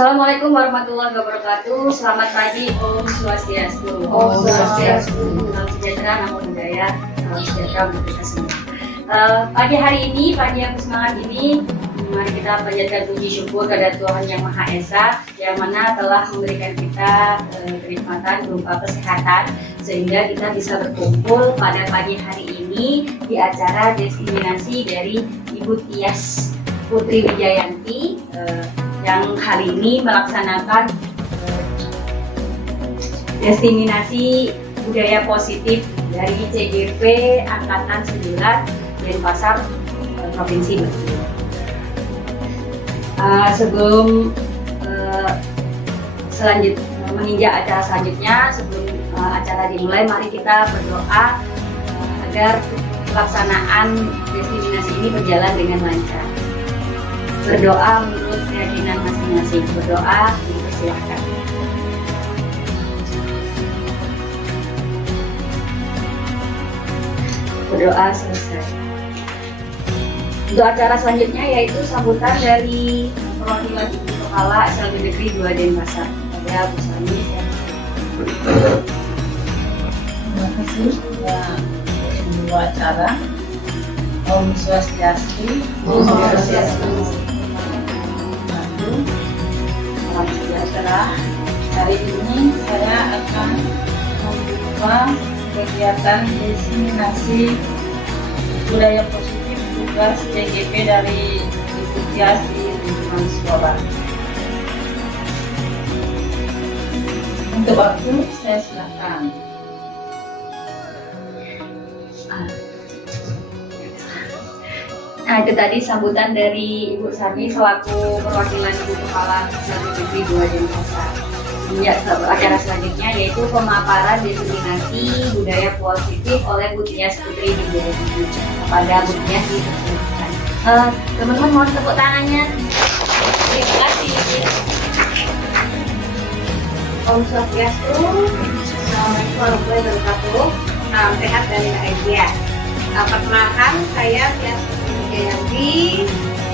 Assalamualaikum warahmatullahi wabarakatuh. Selamat pagi, Om Swastiastu. Om Swastiastu. Salam sejahtera, namo buddhaya, salam sejahtera untuk kita semua. Pagi hari ini, pagi yang bersemangat ini, mari kita panjatkan puji syukur kepada Tuhan Yang Maha Esa yang mana telah memberikan kita kenikmatan berupa kesehatan sehingga kita bisa berkumpul pada pagi hari ini di acara destinasi dari Ibu Tias Putri Wijayanti yang hari ini melaksanakan destinasi budaya positif dari CGP Angkatan 9 Denpasar Provinsi Bengkulu. Sebelum menginjak acara selanjutnya, sebelum acara dimulai, mari kita berdoa agar pelaksanaan destinasi ini berjalan dengan lancar. Berdoa menurut keyakinan masing-masing. Berdoa, dipersilahkan. Berdoa selesai. Untuk acara selanjutnya yaitu sambutan dari perwakilan Ibu Kepala SLB Negeri 2 Denpasar. Ada Bu Sani. Terima kasih sudah membawa acara. Om Swastiastu. Om Swastiastu. Salam sejahtera. Hari ini saya akan membuka kegiatan destinasi budaya positif tugas CGP dari Ibu Tias di lingkungan sekolah. Untuk waktu saya silakan. Nah, itu tadi sambutan dari Ibu Sani selaku perwakilan Ibu Kepala SLB Negeri 2 Denpasar. Acara selanjutnya yaitu pemaparan destinasi budaya positif oleh Bu Tias Putri Wijayanti. Kepada Bu Tias dipersilakan. Teman-teman mohon tepuk tangannya. Terima kasih. Om Swastiastu. Assalamualaikum warahmatullahi wabarakatuh. Salam sehat dan bahagia. Perkenalkan, saya Tias Putri Wijayanti,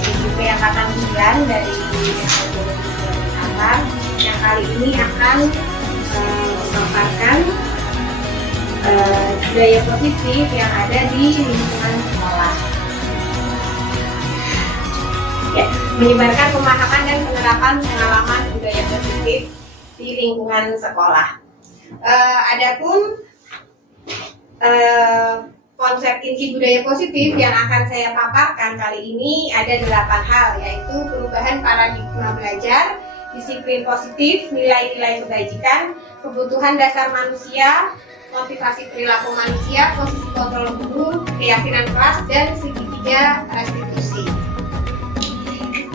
CGP Angkatan 9 dari Denpasar, yang kali ini akan memaparkan budaya positif yang ada di lingkungan sekolah. Ya, menyebarkan pemahaman dan penerapan pengalaman budaya positif di lingkungan sekolah. Adapun konsep inti budaya positif yang akan saya paparkan kali ini ada 8 hal, yaitu perubahan paradigma belajar, disiplin positif, nilai-nilai kebajikan, kebutuhan dasar manusia, motivasi perilaku manusia, posisi kontrol guru, keyakinan kelas, dan segitiga restitusi.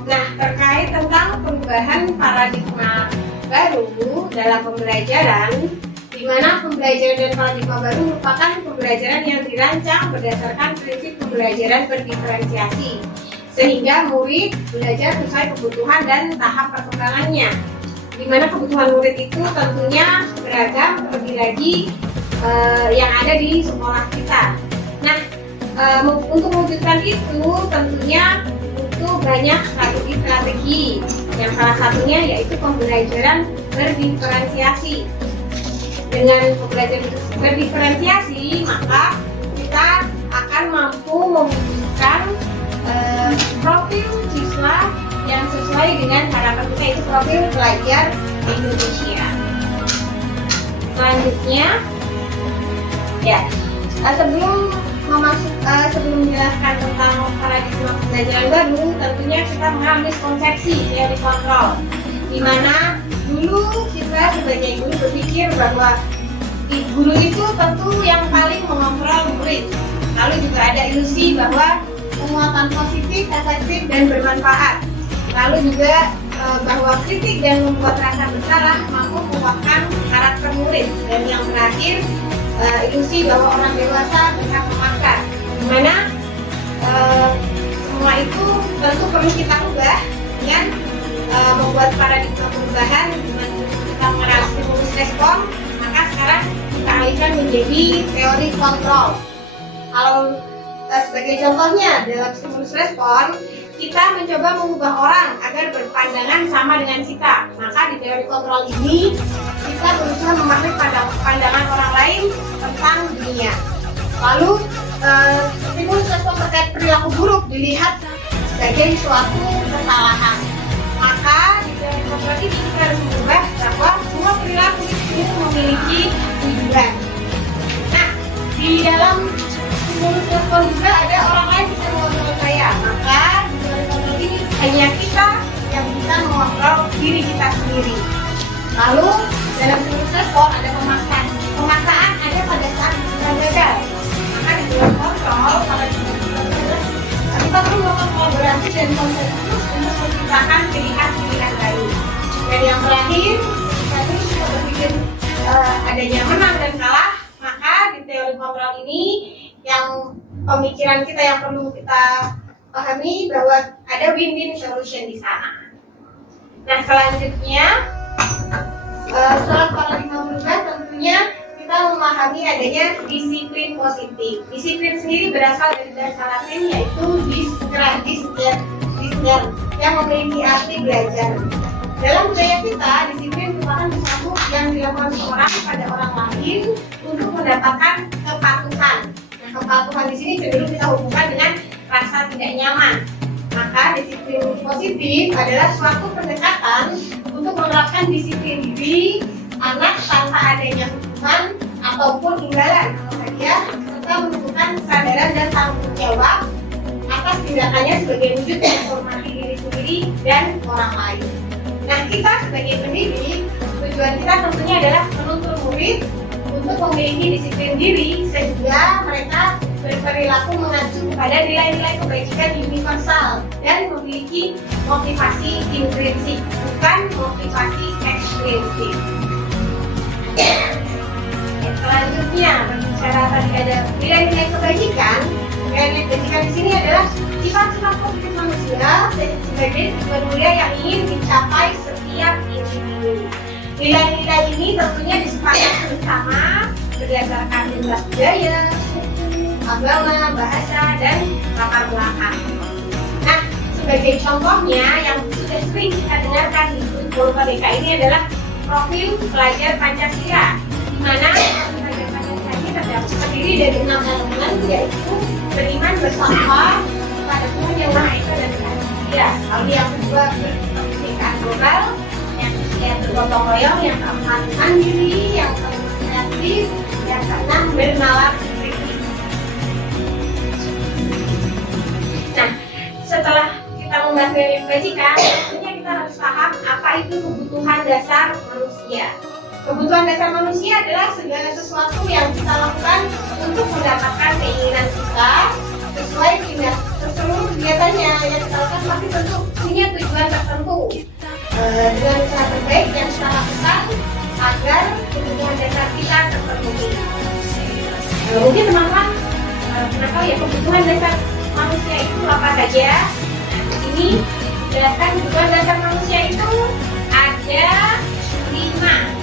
Nah, terkait tentang perubahan paradigma baru dalam pembelajaran, di mana pembelajaran dan paradigma baru merupakan pembelajaran yang dirancang berdasarkan prinsip pembelajaran berdiferensiasi, sehingga murid belajar sesuai kebutuhan dan tahap perkembangannya. Di mana kebutuhan murid itu tentunya beragam, terlebih lagi yang ada di sekolah kita. Nah, untuk mewujudkan itu tentunya butuh banyak strategi. Yang salah satunya yaitu pembelajaran berdiferensiasi. Dengan pembelajaran berdiferensiasi, maka kita akan mampu mewujudkan profil siswa yang sesuai dengan harapan kita, yaitu profil pelajar Indonesia. Selanjutnya, ya, sebelum menjelaskan tentang paradigma pembelajaran baru, tentunya kita mengambil konsepsi teori kontrol, di mana dulu kita sebagai guru berpikir bahwa guru itu tentu yang paling mengontrol murid. Lalu juga ada ilusi bahwa penguatan positif, efektif, dan bermanfaat. Lalu juga bahwa kritik dan membuat rasa bersalah mampu menguatkan karakter murid. Dan yang terakhir, ilusi bahwa orang dewasa berhak memaksa. Dimana semua itu tentu perlu kita ubah dengan membuat paradigma perubahan dengan kita mengenal stimulus respon, maka sekarang kita alihkan menjadi teori kontrol. Kalau sebagai contohnya dalam stimulus respon, kita mencoba mengubah orang agar berpandangan sama dengan kita. Maka di teori kontrol ini kita berusaha memahami pandangan orang lain tentang dunia. Lalu stimulus respon terkait perilaku buruk dilihat sebagai suatu kesalahan. Maka di teori kontrol ini kita harus mengubah bahwa semua perilaku itu memiliki tujuan. Nah, di dalam stimulus respon juga ada orang lain bisa mengontrol saya. Maka di teori kontrol ini hanya kita yang bisa mengontrol diri kita sendiri. Lalu dalam stimulus respon ada pemaksaan. Pemaksaan ada pada saat kita gagal. Maka di teori kontrol pada kita perlu melakukan kolaborasi dan konsensus untuk menciptakan pilihan-pilihan baru. Dan yang terakhir, tadi kita berpikir adanya menang dan kalah, maka di teori kontrol ini yang pemikiran kita yang perlu kita pahami bahwa ada win-win solution di sana. Nah, selanjutnya setelah paradigma berubah, tentunya kita memahami adanya disiplin positif. Disiplin sendiri berasal dari bahasa Latin yaitu discern yang memiliki arti belajar. Dalam budaya kita, disiplin merupakan sesuatu yang dilakukan seorang pada orang lain untuk mendapatkan kepatuhan. Nah, kepatuhan di sini cenderung kita hubungkan dengan rasa tidak nyaman. Maka disiplin positif adalah suatu pendekatan untuk menerapkan disiplin diri anak tanpa adanya hukuman ataupun imbalan atau hadiah, serta menunjukkan kesadaran dan tanggung jawab atas tindakannya sebagai wujud menghormati diri sendiri dan orang lain. Nah, kita sebagai pendidik, tujuan kita tentunya adalah menuntun murid untuk memiliki disiplin diri sehingga mereka berperilaku mengacu pada nilai-nilai kebajikan universal dan memiliki motivasi intrinsik, bukan motivasi ekstrinsik. Selanjutnya, berbicara tadi ada nilai-nilai kebajikan. Nilai-nilai kebajikan di sini adalah sifat-sifat positif manusia sebagai tujuan mulia yang ingin dicapai setiap individu. Nilai-nilai ini tentunya disepakati bersama berdasarkan lintas budaya, suku, agama, bahasa, dan latar belakang. Nah, sebagai contohnya yang sudah sering kita dengarkan di kurikulum Merdeka ini adalah profil pelajar Pancasila, di mana pelajar Pancasila ini terdiri dari 6 elemen, yaitu beriman bersama kepada Tuhan Yang Maha Esa dan Manusia. Lalu yang kedua berkebinekaan global, yang ketiga bergotong royong, yang keempat mandiri, yang kelima kreatif, yang keenam bernalar kritis. Nah, setelah kita membahas nilai kebajikan, tentunya kita harus paham apa itu kebutuhan dasar manusia. Kebutuhan dasar manusia adalah segala sesuatu yang kita lakukan untuk mendapatkan keinginan kita sesuai dengan seluruh kegiatannya yang kita lakukan pasti tentu punya tujuan tertentu dengan usaha terbaik yang kita lakukan agar kebutuhan dasar kita terpenuhi. Mungkin teman-teman pernah tahu ya kebutuhan dasar manusia itu apa saja? Ini jelaskan kebutuhan dasar manusia itu ada 5.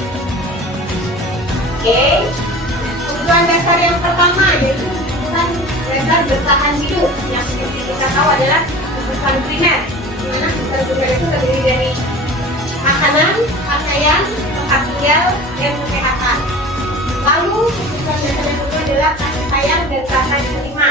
Oke, kebutuhan dasar yang pertama yaitu kebutuhan dasar bertahan hidup yang seperti kita tahu adalah kebutuhan primer, di mana kebutuhan primer itu terdiri dari makanan, pakaian, tempat tinggal, dan kesehatan. Lalu kebutuhan dasar yang kedua adalah kasih sayang dan rasa diterima,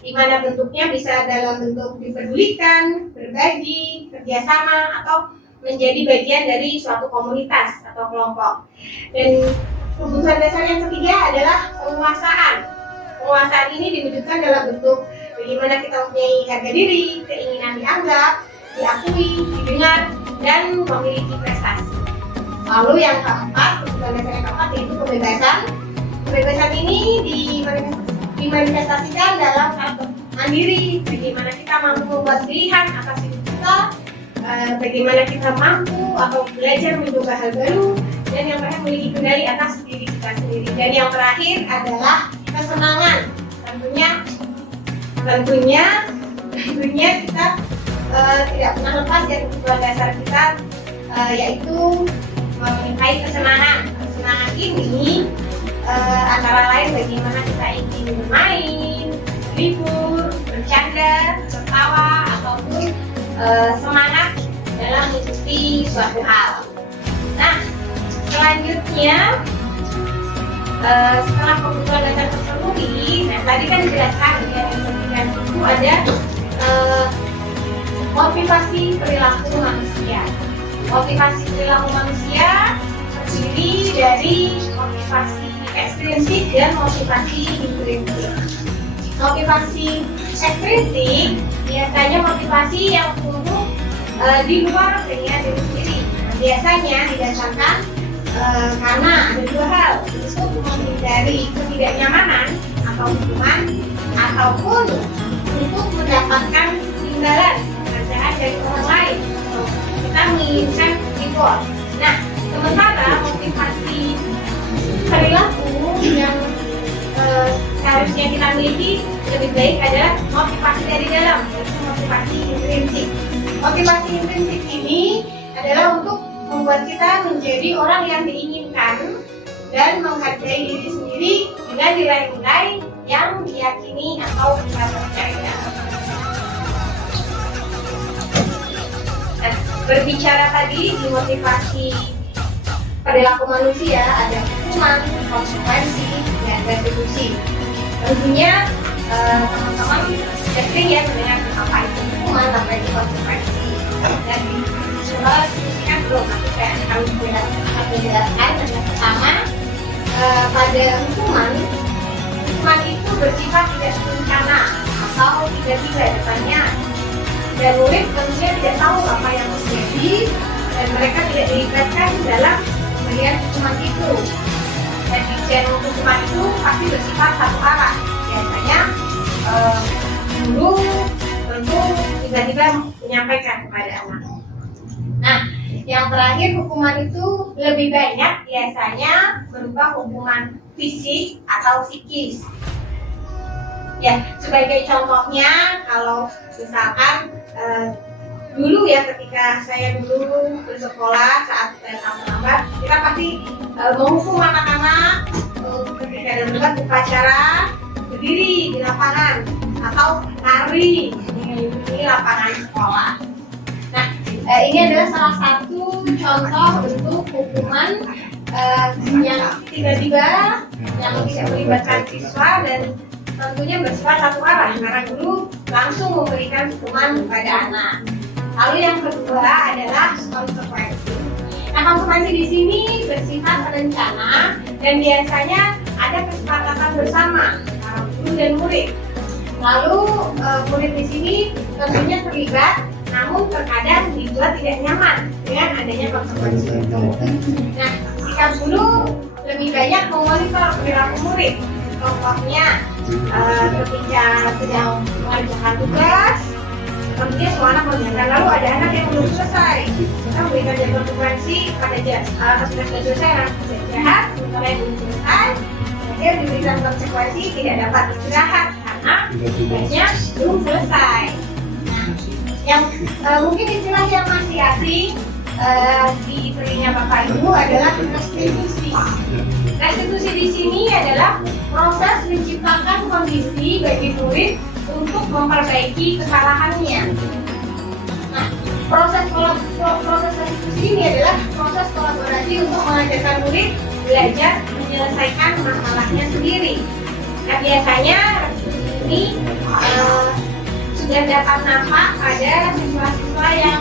di mana bentuknya bisa dalam bentuk dipedulikan, berbagi, kerjasama, atau menjadi bagian dari suatu komunitas atau kelompok. Dan kebutuhan dasar yang ketiga adalah penguasaan. Penguasaan ini diwujudkan dalam bentuk bagaimana kita mempunyai harga diri, keinginan dianggap, diakui, didengar, dan memiliki prestasi. Lalu yang keempat, kebutuhan dasar yang keempat yaitu kebebasan. Kebebasan ini dimanifestasikan dalam karakter mandiri, bagaimana kita mampu membuat pilihan atas hidup kita, bagaimana kita mampu atau belajar mencoba hal baru, dan yang terakhir memiliki kendali atas diri kita sendiri. Dan yang terakhir adalah kesenangan. Tentunya kita tidak pernah lepas dari kebutuhan dasar kita, yaitu menyukai kesenangan. Kesenangan ini antara lain bagaimana kita ingin bermain, libur, bercanda, tertawa, ataupun semangat dalam mengikuti suatu hal. Nah, selanjutnya setelah kebutuhan dasar terpenuhi, nah tadi kan dijelaskan yang penting itu ada motivasi perilaku manusia. Motivasi perilaku manusia terdiri dari motivasi ekstrinsik dan motivasi intrinsik. Motivasi ekstrinsik biasanya motivasi yang tumbuh di luar keinginan diri sendiri. Biasanya didasarkan karena ada dua hal, untuk menghindari ketidaknyamanan atau hukuman, ataupun untuk mendapatkan imbalan penghargaan dari orang lain. Kita menginginkan reward. Nah, sementara motivasi perilaku yang seharusnya kita miliki lebih baik adalah motivasi dari dalam, yaitu motivasi intrinsik. Motivasi intrinsik ini adalah untuk membuat kita menjadi orang yang diinginkan dan menghargai diri sendiri dengan nilai-nilai yang diyakini atau kita percaya. Nah, berbicara tadi di motivasi perilaku manusia ada hukuman, konsekuensi, dan retribusi. Tentunya teman-teman sering ya mendengar apa itu hukuman, apa itu konsekuensi, dan diskusikan belum, tapi saya akan menjelaskan. Yang pertama, pada hukuman itu bersifat tidak berencana atau tiba-tiba datangnya, dan murid tentunya tidak tahu apa yang terjadi dan mereka tidak dilibatkan dalam melihat hukuman itu. Dan hukuman itu pasti bersifat satu arah. Biasanya guru tentu tiba-tiba menyampaikan kepada anak. Nah, yang terakhir hukuman itu lebih banyak biasanya berupa hukuman fisik atau psikis. Ya, sebagai contohnya kalau misalkan dulu ya ketika saya dulu bersekolah saat datang melambat, kita pasti menghukum anak-anak ketika ada debat upacara berdiri di lapangan atau lari mengelilingi lapangan sekolah. Nah, ini adalah salah satu contoh bentuk hukuman yang tiba-tiba yang tidak melibatkan siswa dan tentunya bersifat satu arah karena guru langsung memberikan hukuman kepada anak. Lalu yang kedua adalah konsekuensi. Nah, konsekuensi di sini bersifat rencana dan biasanya ada kesepakatan bersama antara guru dan murid. Lalu murid di sini tentunya terlibat, namun terkadang dibuat tidak nyaman dengan adanya konsekuensi itu. Nah, sikap guru lebih banyak memonitor perilaku murid. Contohnya ketika sedang mengerjakan tugas, tentunya semua anak mengerjakan, lalu ada anak yang belum selesai, kita memberikan jadwal konsekuensi pada tugas sudah selesai, anak istirahat, sementara yang belum selesai, dia diberikan konsekuensi tidak dapat istirahat karena tugasnya belum selesai. Nah, yang mungkin istilah yang masih asing di telinga Bapak Ibu adalah restitusi. Restitusi di sini adalah proses menciptakan kondisi bagi murid untuk memperbaiki kesalahannya. Nah, proses restitusi ini adalah proses kolaborasi untuk mengajarkan murid belajar menyelesaikan masalahnya sendiri. Nah, biasanya restitusi ini sudah dapat nampak pada siswa-siswa yang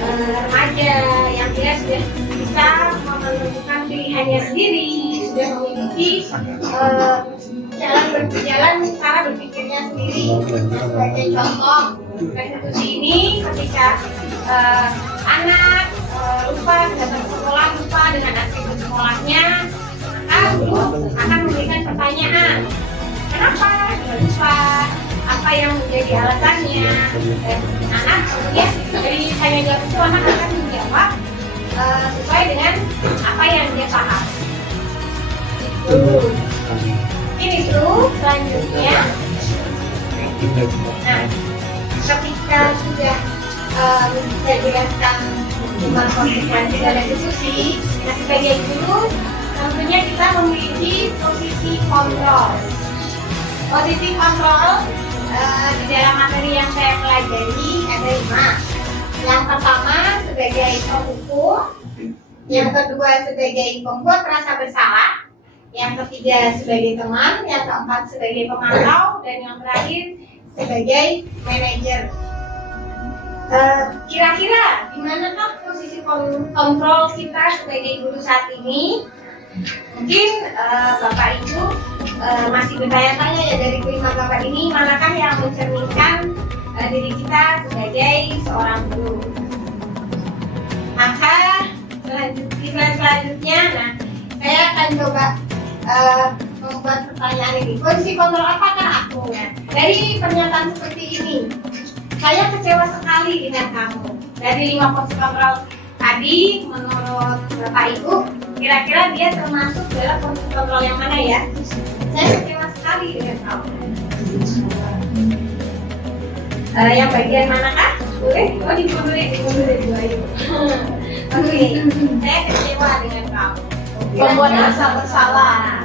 remaja yang dia sudah bisa menentukan pilihannya sendiri, sudah memiliki jalan cara berpikirnya sendiri. Sebagai contoh restitusi ini ketika anak lupa datang ke sekolah, lupa dengan atribut sekolahnya, maka guru akan memberikan pertanyaan, kenapa dia lupa, apa yang menjadi alasannya, dan anak kemudian dari tanya jawab itu anak akan menjawab sesuai dengan apa yang dia paham. Ini tuh selanjutnya. Nah, ketika sudah saya jelaskan hukuman, konsekuensi dan restitusi, nah sebagai guru tentunya kita memiliki posisi kontrol. Posisi kontrol di dalam materi yang saya pelajari ada 5. Yang pertama sebagai penghukum, yang kedua sebagai pembuat rasa bersalah, yang ketiga sebagai teman, yang keempat sebagai pemantau, dan yang terakhir sebagai manajer. Kira-kira di manakah posisi kontrol kita sebagai guru saat ini? Mungkin Bapak Ibu masih bertanya-tanya ya dari kelima gambar ini, manakah yang mencerminkan diri kita sebagai seorang guru? Maka di slide selanjutnya, nah saya akan coba membuat pertanyaan ini. Posisi kontrol apakah aku? Nah, dari pernyataan seperti ini, saya kecewa sekali dengan kamu. Dari 5 posisi kontrol tadi, menurut Bapak Ibu, kira-kira dia termasuk dalam posisi kontrol yang mana ya? Saya kecewa sekali dengan kamu. Yang bagian manakah? Boleh? Oh, dimundurin dulu ayo. Oke, saya kecewa dengan kamu. Membuat rasa bersalah.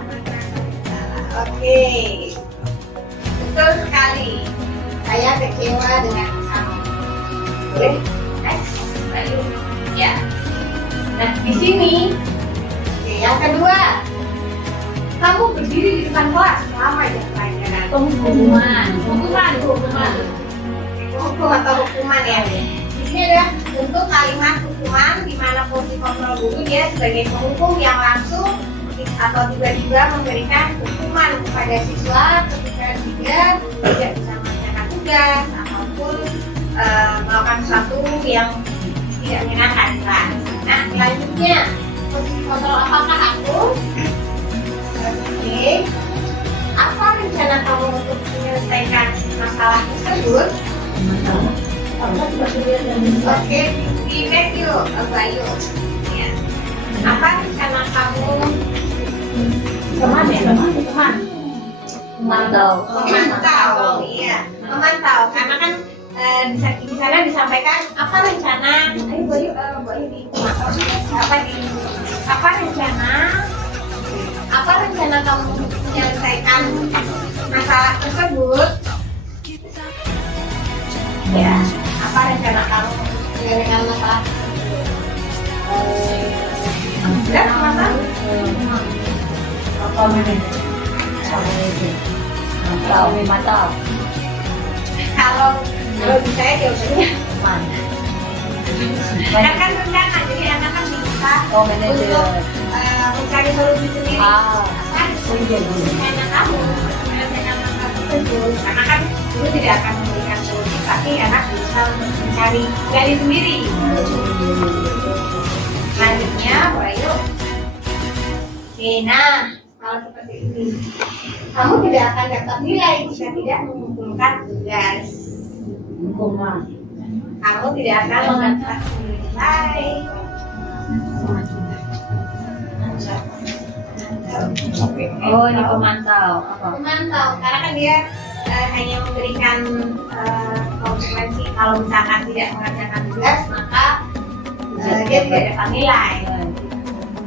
Oke, betul sekali. Saya kecewa dengan kamu. Boleh? Next, ayo. Ya. Nah, di sini, oke, yang kedua, kamu berdiri di depan kelas selama ya pelajaran. Hukuman Hukum atau hukuman ya. Di sini adalah untuk kalimat hukuman di mana posisi kontrol guru dia sebagai penghukum yang langsung atau tiba-tiba memberikan hukuman kepada siswa ketika dia tidak bisa mengerjakan tugas ataupun melakukan sesuatu yang tidak menyenangkan kan. Nah, selanjutnya posisi kontrol apakah aku? Oke. Apa rencana kamu untuk menyelesaikan masalah tersebut? Oke, di review Bayu. Ya. Apa rencana kamu? Memantau, iya, memantau. Karena kan di sana disampaikan apa rencana? Ayo Bayu, apa rencana kamu menyelesaikan masalah tersebut? Ya, apa rencana kamu dengan masalah tersebut? Sudah teman-teman? Mantau. Kalau bisa ya jawabannya kan rencana, jadi anak kan bisa untuk mencari solusi sendiri. Kan rencana kamu menyelesaikan masalah tersebut, karena kan guru tidak akan memberikan solusi, tapi anak bisa mencari dari sendiri. Selanjutnya, Bayu. Oke, nah kalau seperti ini, kamu tidak akan dapat nilai jika tidak mengumpulkan tugas. Kamu tidak akan mendapat nilai. Oh, ini pemantau. Apa? Pemantau, karena kan dia hanya memberikan konsekuensi kalau misalkan tidak mengerjakan tugas, maka dia tidak dapat nilai.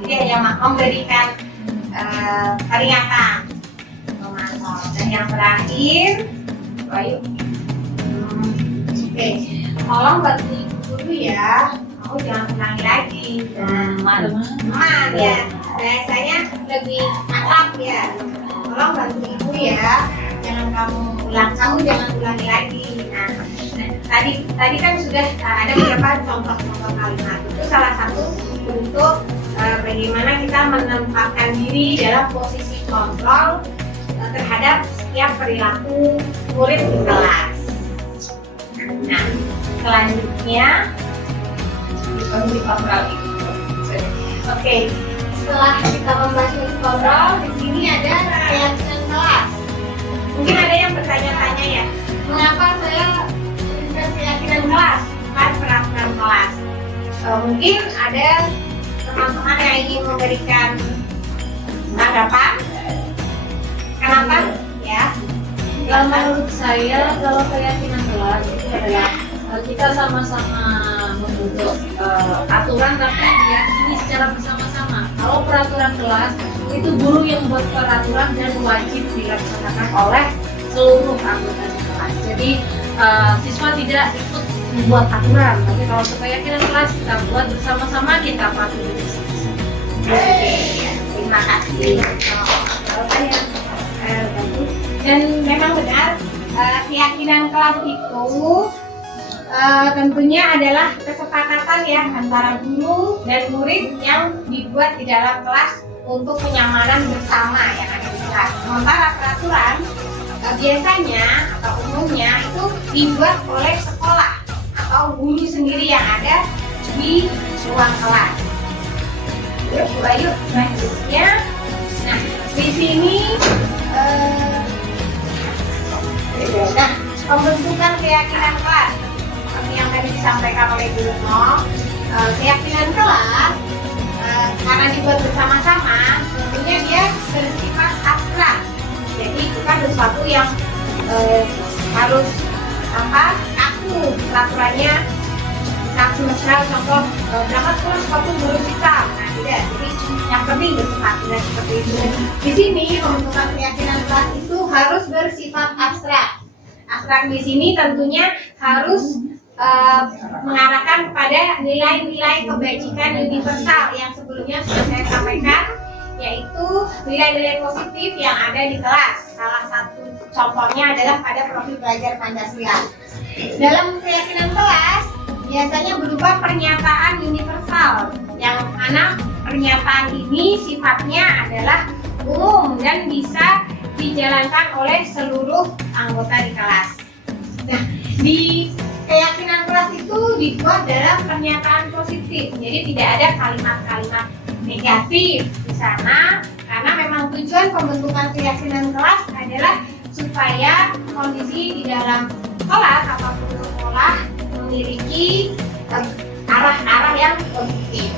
Jadi hanya memberikan peringatan, memantau. Dan yang terakhir, Bayu. Oke, tolong bantu ibu dulu ya. Kamu jangan ulangi lagi. Teman ya, biasanya lebih akrab ya. Tolong bantu ibu ya. Kamu jangan ulangi lagi. Nah, tadi kan sudah ada beberapa contoh-contoh kalimat. Itu salah satu bentuk bagaimana kita menempatkan diri dalam posisi kontrol terhadap setiap perilaku murid di kelas. Nah, selanjutnya posisi kontrol itu. Oke, setelah kita membahas posisi kontrol, di sini ada keyakinan kelas. Mungkin ada yang bertanya-tanya ya, mengapa saya berikan keyakinan kelas, bukan peraturan kelas? Mungkin ada teman-teman yang ingin memberikan tanggapan. Kenapa? Ya. Kalau menurut saya, kalau keyakinan kelas itu adalah kita sama-sama membentuk aturan tapi diyakini secara bersama-sama. Kalau peraturan kelas itu guru yang buat peraturan dan wajib dilaksanakan oleh seluruh anggota di kelas. Jadi siswa tidak ikut membuat aturan, tapi kalau keyakinan kelas kita buat bersama-sama, kita patuhi. Oke, terima kasih. Jawabannya bagus. Dan memang benar, keyakinan kelas itu tentunya adalah kesepakatan ya antara guru dan murid yang dibuat di dalam kelas untuk kenyamanan bersama yang ada di kelas. Sementara peraturan biasanya atau umumnya itu dibuat oleh sekolah atau guru sendiri yang ada di ruang kelas. Yuk, coba yuk selanjutnya. Nah, di sini nah, pembentukan keyakinan kelas seperti yang tadi disampaikan oleh Bu Retno. Keyakinan kelas karena dibuat bersama-sama, tentunya dia bersifat abstrak. Jadi bukan sesuatu yang harus kaku peraturannya. Misal contoh berangkat sekolah sepatu baru kita. Nah, tidak. Jadi yang penting bersifat seperti itu. Di sini pembentukan keyakinan kelas itu harus bersifat abstrak. Abstrak di sini tentunya harus mengarahkan kepada nilai-nilai kebajikan universal yang sebelumnya sudah saya sampaikan, yaitu nilai-nilai positif yang ada di kelas. Salah satu contohnya adalah pada profil belajar Pancasila. Dalam keyakinan kelas biasanya berupa pernyataan universal yang mana pernyataan ini sifatnya adalah umum dan bisa dijalankan oleh seluruh anggota di kelas. Nah, di keyakinan kelas itu dibuat dalam pernyataan positif, jadi tidak ada kalimat-kalimat negatif di sana, karena memang tujuan pembentukan keyakinan kelas adalah supaya kondisi di dalam kelas ataupun sekolah memiliki arah-arah yang positif.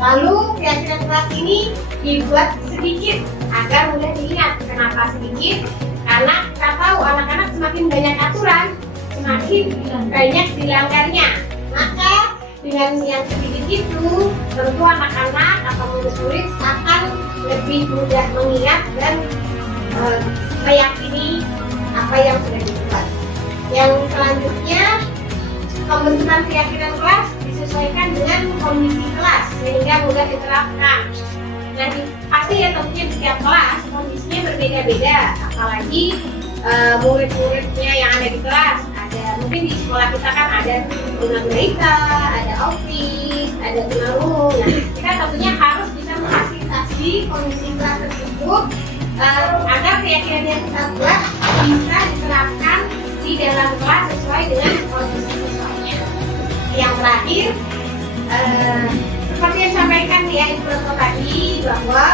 Lalu keyakinan kelas ini dibuat sedikit agar mudah diingat. Kenapa sedikit? Karena kita tahu anak-anak semakin banyak aturan, semakin banyak dilanggarnya. Maka dengan yang sedikit itu, tentu anak-anak atau murid-murid akan lebih mudah mengingat dan meyakini apa yang sudah dibuat. Yang selanjutnya, pembentukan keyakinan kelas disesuaikan dengan kondisi kelas sehingga mudah diterapkan. Nah, pasti ya tentunya di setiap kelas kondisinya berbeda-beda, apalagi murid-muridnya yang ada di kelas. Ada mungkin di sekolah kita kan ada tunagrahita, ada autis, ada tunarungu. Nah, kita tentunya harus bisa memfasilitasi kondisi kelas tersebut agar keyakinan yang kita buat bisa diterapkan di dalam kelas sesuai dengan kondisi siswanya. Yang terakhir, seperti yang disampaikan ya Ibu Retno tadi, bahwa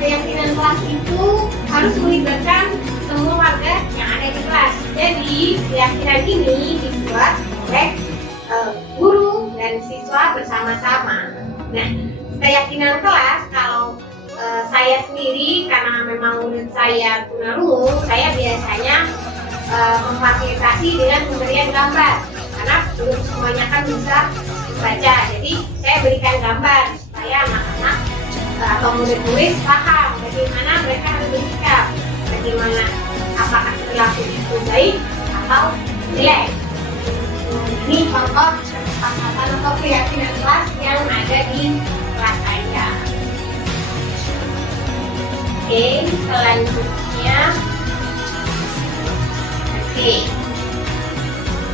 keyakinan kelas itu harus melibatkan semua warga yang ada di kelas. Jadi keyakinan ini dibuat oleh guru dan siswa bersama-sama. Nah, keyakinan kelas kalau saya sendiri, karena memang murid saya tunarungu, saya biasanya memfasilitasi dengan pemberian gambar, karena belum semuanya kan bisa baca. Jadi saya berikan gambar supaya anak-anak atau murid-murid paham bagaimana mereka harus bersikap, bagaimana apakah perilaku itu baik atau jelek. Ini contoh kesepakatan atau keyakinan kelas yang ada di kelas saya. Oke, selanjutnya. Oke.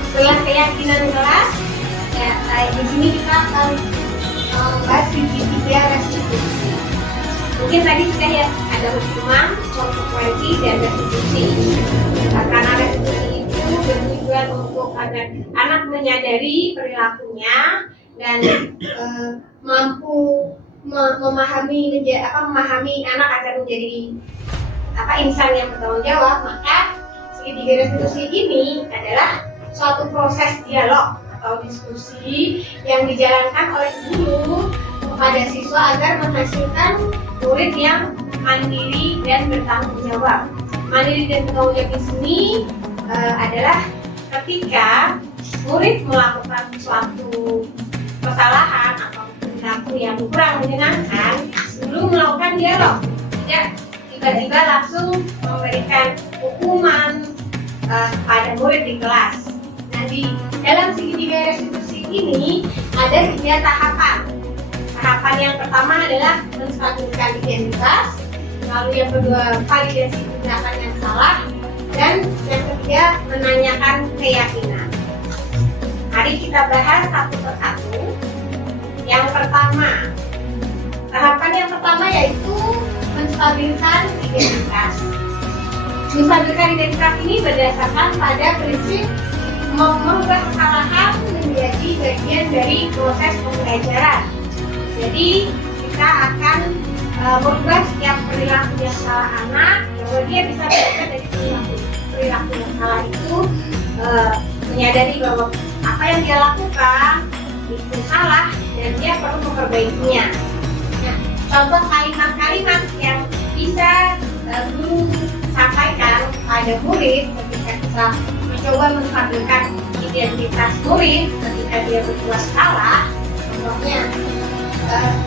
Setelah keyakinan kelas, ya, di sini kita akan membahas tiga restitusi. Mungkin tadi sudah ya ada hukuman, konsekuensi, dan restitusi. Karena restitusi itu bertujuan untuk agar anak menyadari perilakunya dan mampu memahami anak agar menjadi insan yang bertanggung jawab. Maka segitiga restitusi ini adalah suatu proses dialog atau diskusi yang dijalankan oleh guru kepada siswa agar menghasilkan murid yang mandiri dan bertanggung jawab. Mandiri dan bertanggung jawab di sini adalah ketika murid melakukan suatu kesalahan atau perilaku yang kurang menyenangkan, guru melakukan dialog, tidak tiba-tiba langsung memberikan hukuman pada murid di kelas. Nah, di dalam segitiga restitusi ini ada 3 tahapan. Tahapan yang pertama adalah menstabilkan identitas, lalu yang kedua validasi tindakan yang salah, dan yang ketiga menanyakan keyakinan. Mari kita bahas satu persatu. Yang pertama, tahapan yang pertama yaitu menstabilkan identitas. Menstabilkan identitas ini berdasarkan pada prinsip mengubah kesalahan menjadi bagian dari proses pembelajaran. Jadi kita akan merubah setiap perilaku yang salah anak, bahwa dia bisa belajar dari perilaku yang salah itu, menyadari bahwa apa yang dia lakukan itu salah dan dia perlu memperbaikinya. Nah, contoh kalimat-kalimat yang bisa guru sampaikan pada murid ketika kita mencoba menstabilkan identitas murid ketika dia berbuat salah. Contohnya,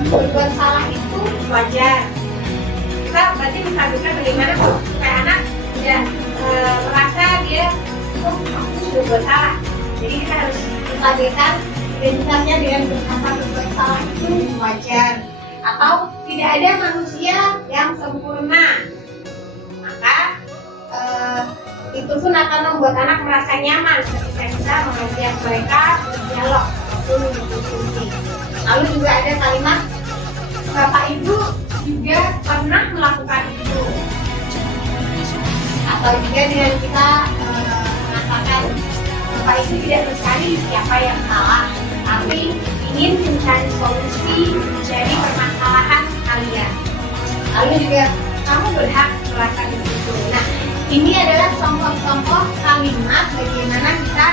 berbuat salah itu wajar. Kita berarti menstabilkan bagaimana supaya anak tidak merasa dia sudah berbuat salah. Jadi kita harus menstabilkan identitasnya dengan berkata berbuat salah itu wajar, atau tidak ada manusia yang sempurna. Maka itu pun akan membuat anak merasa nyaman ketika kita mengajak mereka berdialog ataupun berdiskusi. Lalu juga ada kalimat Bapak Ibu juga pernah melakukan itu, atau juga dengan kita mengatakan Bapak Ibu tidak mencari siapa yang salah, tapi ingin mencari solusi dari permasalahan kalian. Lalu juga kamu berhak merasa begitu. Nah, ini adalah contoh-contoh kalimat bagaimana kita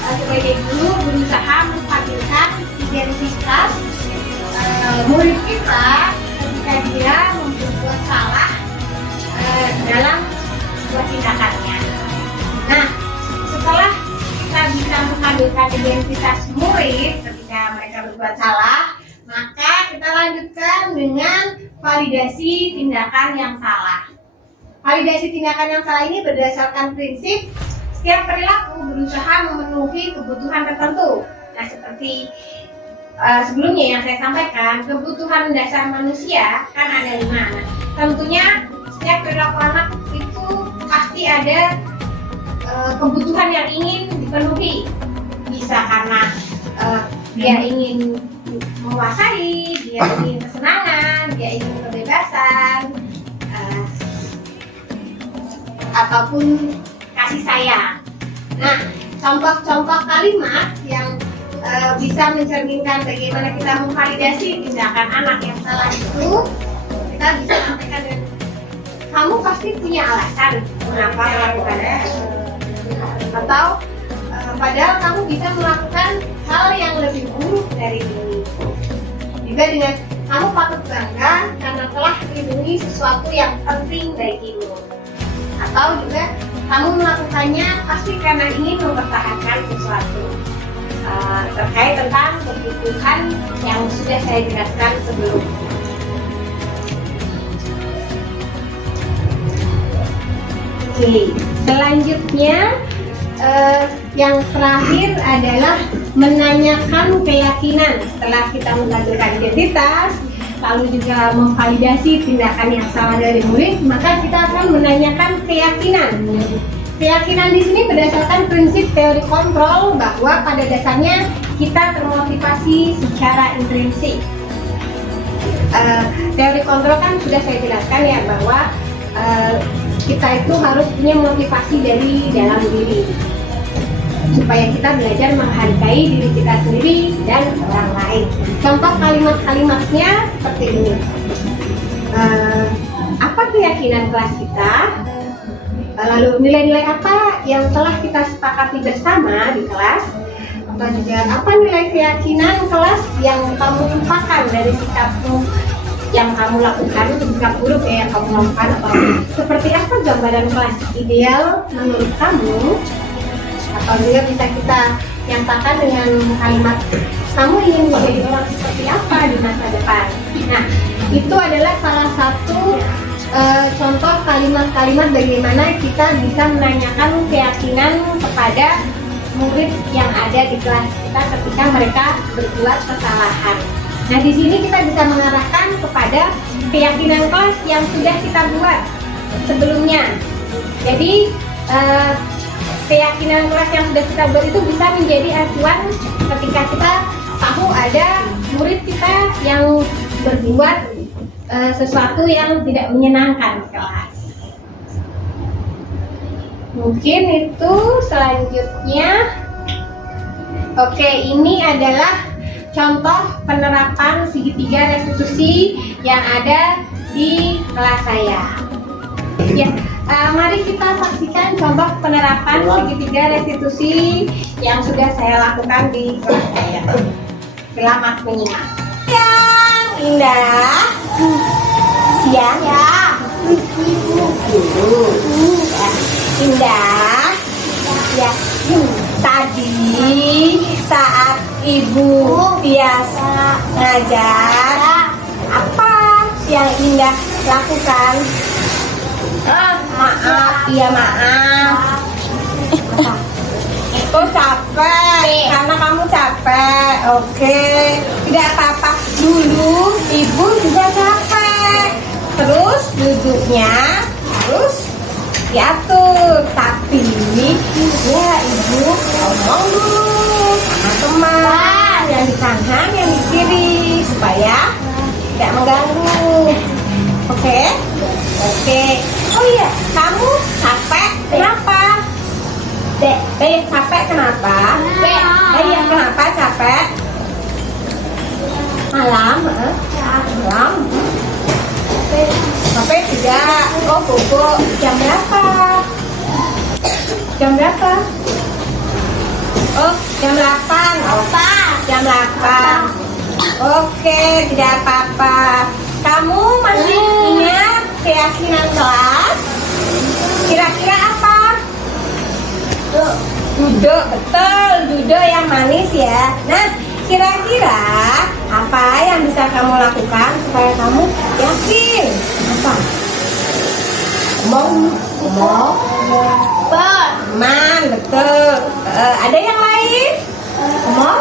sebagai guru berusaha menstabilkan identitas murid kita ketika dia membuat salah dalam sebuah tindakannya. Nah, setelah kita bisa menstabilkan identitas murid ketika mereka berbuat salah, maka kita lanjutkan dengan validasi tindakan yang salah. Validasi tindakan yang salah ini berdasarkan prinsip setiap perilaku berusaha memenuhi kebutuhan tertentu. Nah, seperti sebelumnya yang saya sampaikan, kebutuhan dasar manusia kan ada 5. Nah, tentunya setiap perilaku anak itu pasti ada kebutuhan yang ingin dipenuhi. Bisa karena dia ingin menguasai, dia ingin kesenangan, dia ingin kebebasan, ataupun kasih sayang. Nah, contoh-contoh kalimat yang bisa mencerminkan bagaimana kita memvalidasi tindakan anak yang salah itu, kita bisa sampaikan dengan kamu pasti punya alasan mengapa melakukannya, atau padahal kamu bisa melakukan hal yang lebih buruk dari ini. Juga dengan kamu patut bangga karena telah melindungi sesuatu yang penting bagimu, atau juga kamu melakukannya pasti karena ingin mempertahankan sesuatu. Terkait tentang kebutuhan yang sudah saya jelaskan sebelumnya. Oke, selanjutnya yang terakhir adalah menanyakan keyakinan. Setelah kita menstabilkan identitas, lalu juga memvalidasi tindakan yang salah dari murid, maka kita akan menanyakan keyakinan. Keyakinan di sini berdasarkan prinsip teori kontrol bahwa pada dasarnya kita termotivasi secara intrinsik. Teori kontrol kan sudah saya jelaskan ya bahwa kita itu harus punya motivasi dari dalam diri supaya kita belajar menghargai diri kita sendiri dan orang lain. Contoh kalimat-kalimatnya seperti ini. Apa keyakinan kelas kita? Lalu nilai-nilai apa yang telah kita sepakati bersama di kelas? Atau juga apa nilai keyakinan kelas yang kamu lupakan dari sikapmu yang kamu lakukan, sikap buruk yang kamu lakukan, atau seperti apa gambaran kelas ideal menurut kamu? Atau juga bisa kita nyatakan dengan kalimat kamu ingin menjadi orang seperti apa di masa depan. Nah, itu adalah salah satu contoh kalimat-kalimat bagaimana kita bisa menanyakan keyakinan kepada murid yang ada di kelas kita ketika mereka berbuat kesalahan. Nah, di sini kita bisa mengarahkan kepada keyakinan kelas yang sudah kita buat sebelumnya. Jadi keyakinan kelas yang sudah kita buat itu bisa menjadi acuan ketika kita tahu ada murid kita yang berbuat sesuatu yang tidak menyenangkan di kelas. Mungkin itu. Selanjutnya, oke, ini adalah contoh penerapan segitiga restitusi yang ada di kelas saya. Ya, mari kita saksikan contoh penerapan segitiga restitusi yang sudah saya lakukan di kelas saya. Selamat menyimak. Yang indah, siang ya, indah, ya. Tadi saat ibu biasa ngajar, apa yang Indah lakukan? Maaf, iya maaf. Itu capek, karena kamu capek. Oke, tidak apa-apa. Dulu ibu juga capek. Terus duduknya harus diatur, tapi ya ibu ngomong dulu sama teman yang di kanan, yang di kiri, supaya tidak mengganggu. Oke? Oke. Oh iya, kamu capek kenapa? Capek kenapa? Iya, kenapa capek? Malam, malam. Capek tidak? Oh, bobo. Jam berapa? Jam berapa? Oh, jam 8. Jam 8. Oke, tidak apa-apa. Kamu masih ingat keyakinan kelas? Kira-kira apa? Duduk, betul. Duduk yang manis ya. Nah, kira-kira apa yang bisa kamu lakukan supaya kamu yakin? Apa? Ngomong. Teman, betul. Ada yang lain? Ngomong.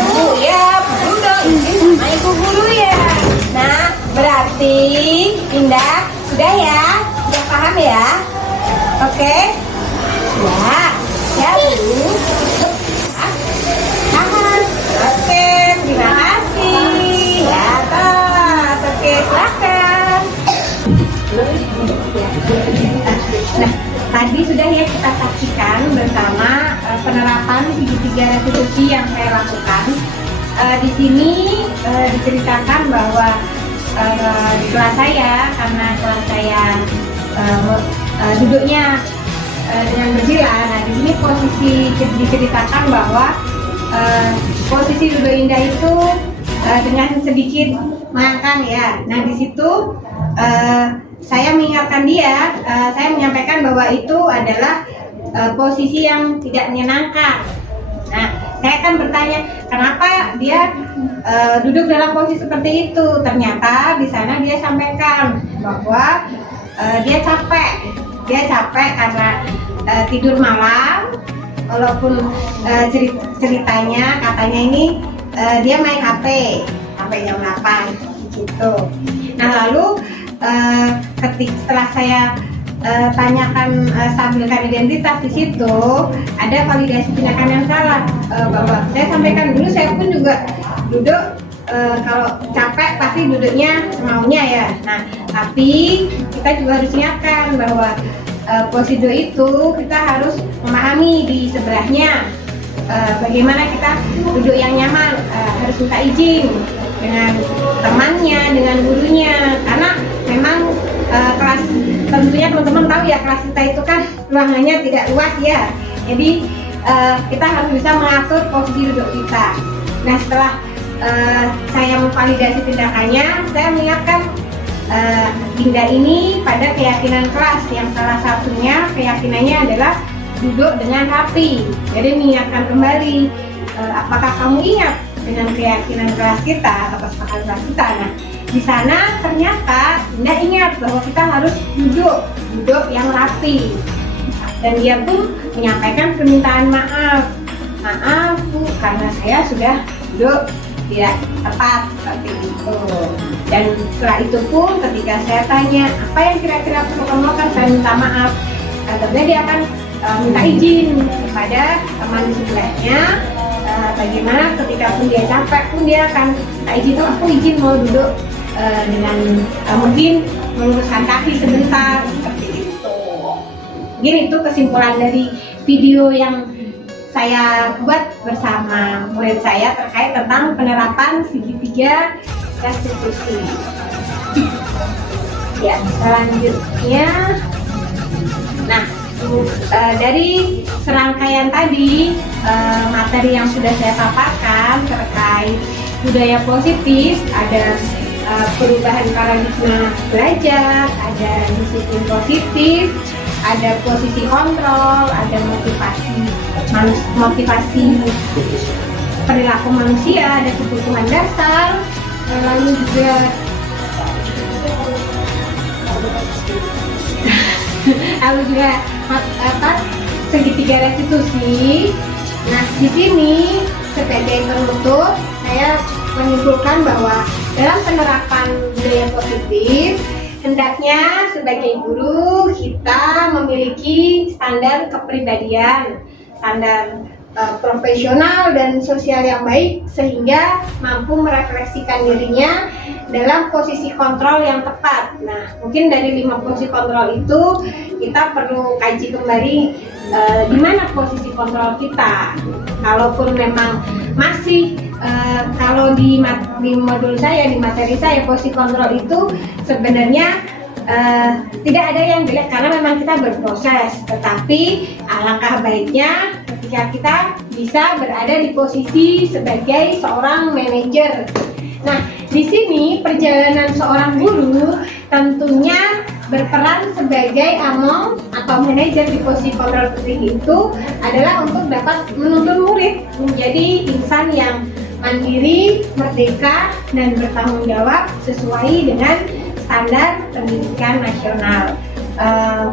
Ibu ya, guru dong. Ini sama ibu guru ya. Nah, berarti Indah sudah ya? Sudah paham ya? Oke? Ya. Ya, Bu. Tahan. Oke, terima kasih. Ya, atas. Oke, silakan. Nah, tadi sudah ya kita saksikan bersama penerapan segitiga restitusi yang saya lakukan. Di sini diceritakan bahwa di kelas saya, karena kelas saya duduknya dengan bersila. Nah, di sini posisi diceritakan bahwa posisi duduk Indah itu dengan sedikit mengangkang ya. Nah, di situ saya mengingatkan dia, saya menyampaikan bahwa itu adalah posisi yang tidak menyenangkan. Nah, saya akan bertanya, kenapa dia duduk dalam posisi seperti itu? Ternyata di sana dia sampaikan bahwa dia capek karena tidur malam. Walaupun ceritanya katanya ini dia main HP sampai jam 8 gitu. Nah, lalu setelah saya tanyakan stabilkan identitas, di situ ada validasi tindakan yang salah, bahwa saya sampaikan dulu, saya pun juga duduk kalau capek pasti duduknya semaunya ya. Nah, tapi kita juga harus ingatkan bahwa prosedur itu kita harus memahami di sebelahnya bagaimana kita duduk yang nyaman, harus minta izin dengan temannya, dengan gurunya, karena memang kelas, tentunya teman-teman tahu ya, kelas kita itu kan ruangannya tidak luas ya, jadi kita harus bisa mengatur posisi duduk kita. Nah, setelah saya memvalidasi tindakannya, saya mengingatkan Indah ini pada keyakinan kelas yang salah satunya keyakinannya adalah duduk dengan rapi. Jadi mengingatkan kembali, apakah kamu ingat dengan keyakinan kelas kita atau kesepakatan kelas kita? Nah, di sana ternyata Indah ingat bahwa kita harus duduk yang rapi. dan dia pun menyampaikan permintaan maaf Bu, karena saya sudah duduk tidak tepat seperti itu. Dan setelah itu pun ketika saya tanya apa yang kira-kira perlu kamu lakukan, saya minta maaf. Tentunya dia akan minta izin kepada teman di sebelahnya. Bagaimana ketika pun dia capek pun dia akan minta izin, oh aku izin mau duduk dengan mungkin meluruskan kaki sebentar seperti itu. Mungkin itu kesimpulan dari video yang saya buat bersama murid saya terkait tentang penerapan segitiga restitusi. Ya, selanjutnya, nah dari serangkaian tadi materi yang sudah saya paparkan terkait budaya positif, ada perubahan paradigma belajar, ada disiplin positif, ada posisi kontrol, ada motivasi perilaku manusia, ada kebutuhan dasar, lalu juga segitiga restitusi. Nah, di sini sebagai penutup saya menyimpulkan bahwa dalam penerapan budaya positif hendaknya sebagai guru kita memiliki standar kepribadian, standar profesional dan sosial yang baik sehingga mampu merefleksikan dirinya dalam posisi kontrol yang tepat. Nah, mungkin dari 5 posisi kontrol itu kita perlu kaji kembali di mana posisi kontrol kita. Kalaupun memang masih kalau di modul saya, di materi saya, posisi kontrol itu sebenarnya tidak ada yang jelek karena memang kita berproses, tetapi alangkah baiknya ketika kita bisa berada di posisi sebagai seorang manajer. Nah, di sini perjalanan seorang guru tentunya berperan sebagai among atau manajer di posisi kontrol seperti itu adalah untuk dapat menuntun murid menjadi insan yang mandiri, merdeka, dan bertanggung jawab sesuai dengan standar pendidikan nasional.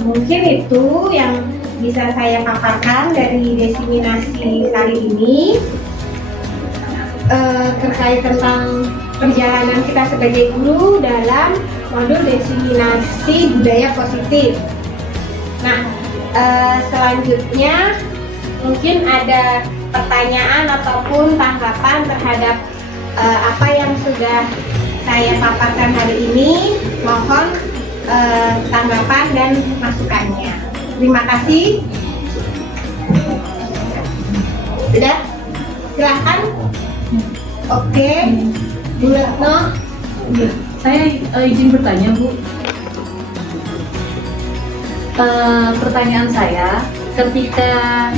Mungkin itu yang bisa saya paparkan dari desiminasi kali ini terkait tentang perjalanan kita sebagai guru dalam modul desiminasi budaya positif. Nah, selanjutnya mungkin ada pertanyaan ataupun tanggapan terhadap apa yang sudah saya paparkan hari ini. Mohon tanggapan dan masukannya. Terima kasih. Sudah? Silahkan. Oke, Bu Retno. Saya izin bertanya, Bu. Pertanyaan saya, ketika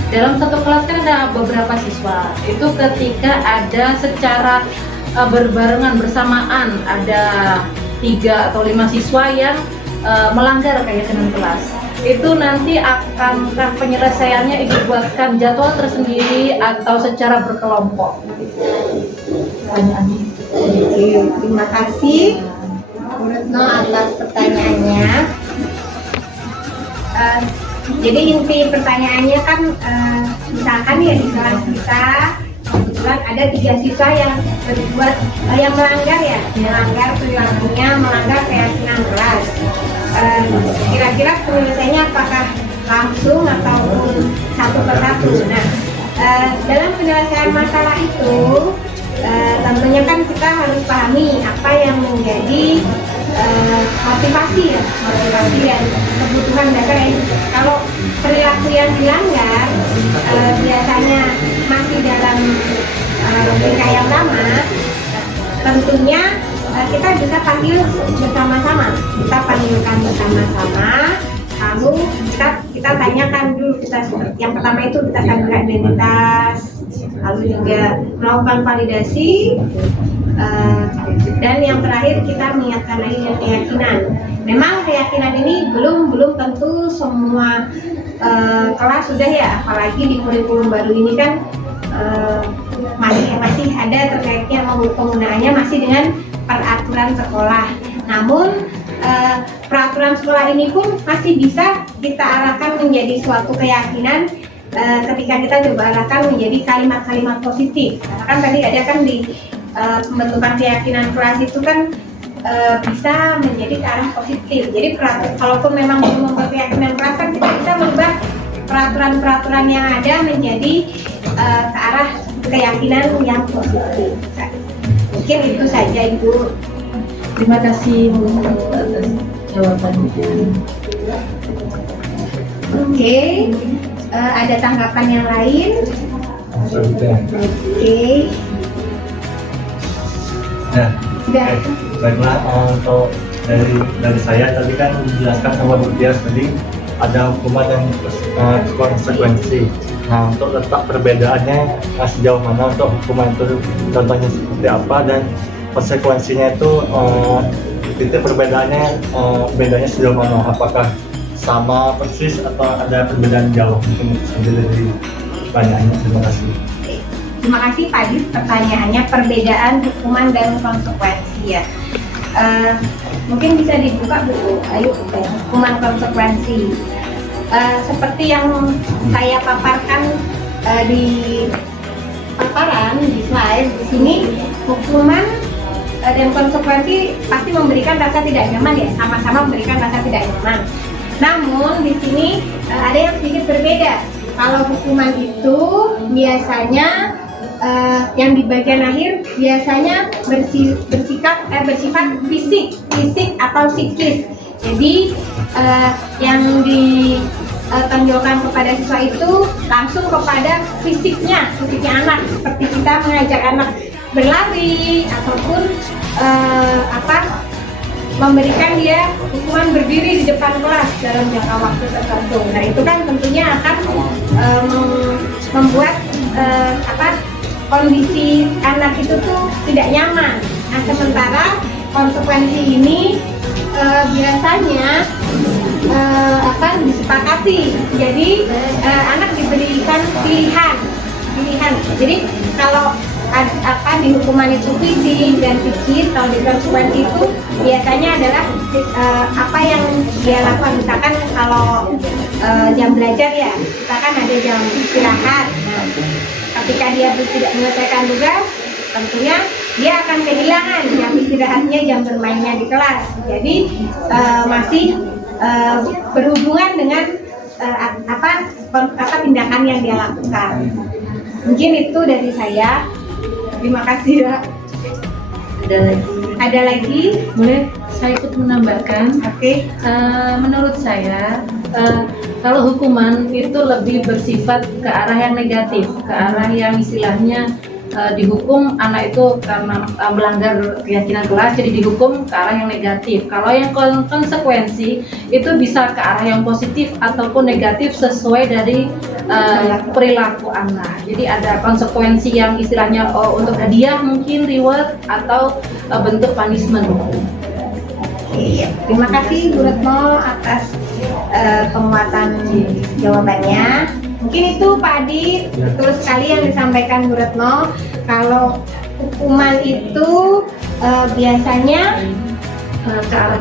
dalam satu kelas kan ada beberapa siswa, itu ketika ada secara berbarengan bersamaan ada 3 atau 5 siswa yang melanggar keyakinan kelas, itu nanti akan penyelesaiannya dibuatkan jadwal tersendiri atau secara berkelompok? Pertanyaannya. Oke, terima kasih Bu Retno atas pertanyaannya. Jadi inti pertanyaannya kan misalkan ya di kelas kita kebetulan ada 3 siswa yang berbuat yang melanggar perilakunya, melanggar keyakinan kelas. Kira-kira penyelesaiannya apakah langsung ataupun satu persatu? Nah, dalam penyelesaian masalah itu tentunya kan kita harus pahami apa yang menjadi motivasi dan kebutuhan dasar. Kalau perilaku yang dilanggar biasanya masih dalam lingkar yang sama, tentunya kita bisa panggil bersama-sama. Kita panggilkan bersama-sama, lalu kita tanyakan dulu. Yang pertama itu kita tanyakan identitas, lalu juga melakukan validasi, dan yang terakhir kita mengingatkan lagi keyakinan. Memang keyakinan ini belum tentu semua kelas sudah ya, apalagi di kurikulum baru ini kan masih ada terkaitnya penggunaannya masih dengan peraturan sekolah. Namun peraturan sekolah ini pun masih bisa kita arahkan menjadi suatu keyakinan, ketika kita coba arahkan menjadi kalimat-kalimat positif. Karena kan tadi ada kan di pembentukan keyakinan kelas itu kan bisa menjadi ke arah positif. Jadi kalaupun memang belum membuat keyakinan kelas kan kita bisa merubah peraturan-peraturan yang ada menjadi ke arah keyakinan yang positif. Mungkin itu saja Ibu. Terima kasih Bu atas jawabannya. Oke, ada tanggapan yang lain? Oke. Nah, Sudah. baiklah, untuk dari saya tadi kan dijelaskan sama Bu Tias tadi ada hukuman dan konsekuensi. Nah, untuk letak perbedaannya sejauh mana untuk hukuman itu contohnya seperti apa dan konsekuensinya itu perbedaannya bedanya sejauh mana, apakah sama persis atau ada perbedaan jauh? Mungkin saja dari pertanyaannya. Terima kasih. Terima kasih Pak Adit, pertanyaannya perbedaan hukuman dan konsekuensi ya. Mungkin bisa dibuka Bu, ayo hukuman konsekuensi. Seperti yang saya paparkan di paparan di slide di sini, hukuman dan konsekuensi pasti memberikan rasa tidak nyaman ya, sama-sama memberikan rasa tidak nyaman. Namun di sini ada yang sedikit berbeda. Kalau hukuman itu biasanya yang di bagian akhir biasanya bersifat fisik atau psikis. Jadi yang ditonjolkan kepada siswa itu langsung kepada fisiknya anak, seperti kita mengajak anak berlari ataupun memberikan dia hukuman berdiri di depan kelas dalam jangka waktu tertentu. Nah itu kan tentunya akan membuat kondisi anak itu tuh tidak nyaman. Nah sementara konsekuensi ini biasanya disepakati. Jadi anak diberikan pilihan. Jadi kalau di hukuman itu fisik dan psikis, kalau di konsekuensi itu biasanya adalah apa yang dia lakukan. Misalkan kalau jam belajar ya, misalkan ada jam istirahat. Nah, ketika dia tidak menyelesaikan tugas, tentunya dia akan kehilangan jam istirahatnya, jam bermainnya di kelas. Jadi masih berhubungan dengan tindakan yang dia lakukan. Mungkin itu dari saya. Terima kasih ya. Ada lagi? Boleh saya ikut menambahkan? Oke. Menurut saya kalau hukuman itu lebih bersifat ke arah yang negatif, ke arah yang istilahnya dihukum anak itu karena melanggar keyakinan kelas, jadi dihukum ke arah yang negatif. Kalau yang konsekuensi itu bisa ke arah yang positif ataupun negatif sesuai dari perilaku anak. Jadi ada konsekuensi yang istilahnya untuk hadiah, mungkin reward, atau bentuk punishment. Iya, terima kasih Bu Retno atas penguatan jawabannya. Mungkin itu Pak Adi, betul sekali yang disampaikan Bu Retno. Kalau hukuman itu biasanya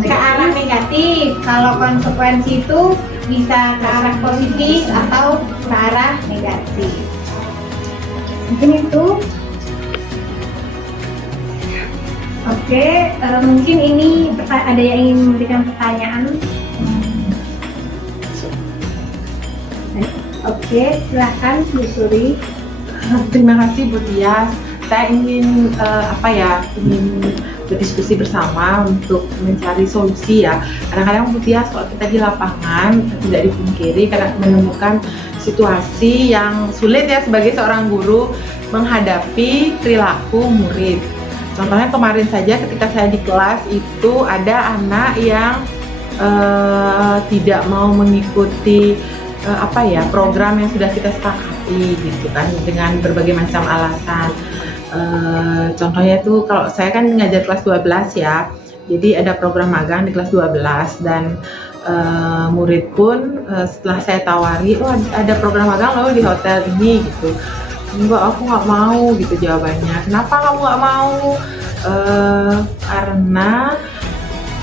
ke arah negatif. Kalau konsekuensi itu bisa ke arah positif atau ke arah negatif. Mungkin itu. Oke, mungkin ini ada yang ingin memberikan pertanyaan. Oke, silahkan Bu Suri. Terima kasih Bu Tias. Saya ingin ingin berdiskusi bersama untuk mencari solusi ya. Kadang-kadang Bu Tias, kalau kita di lapangan tidak dipungkiri kadang menemukan situasi yang sulit ya sebagai seorang guru menghadapi perilaku murid. Contohnya kemarin saja ketika saya di kelas itu ada anak yang tidak mau mengikuti program yang sudah kita sepakati gitu kan, dengan berbagai macam alasan. Contohnya itu kalau saya kan ngajar kelas 12 ya, jadi ada program magang di kelas 12 dan murid pun setelah saya tawari, ada program magang loh di hotel ini gitu. Enggak, aku nggak mau gitu jawabannya. Kenapa kamu nggak mau? Karena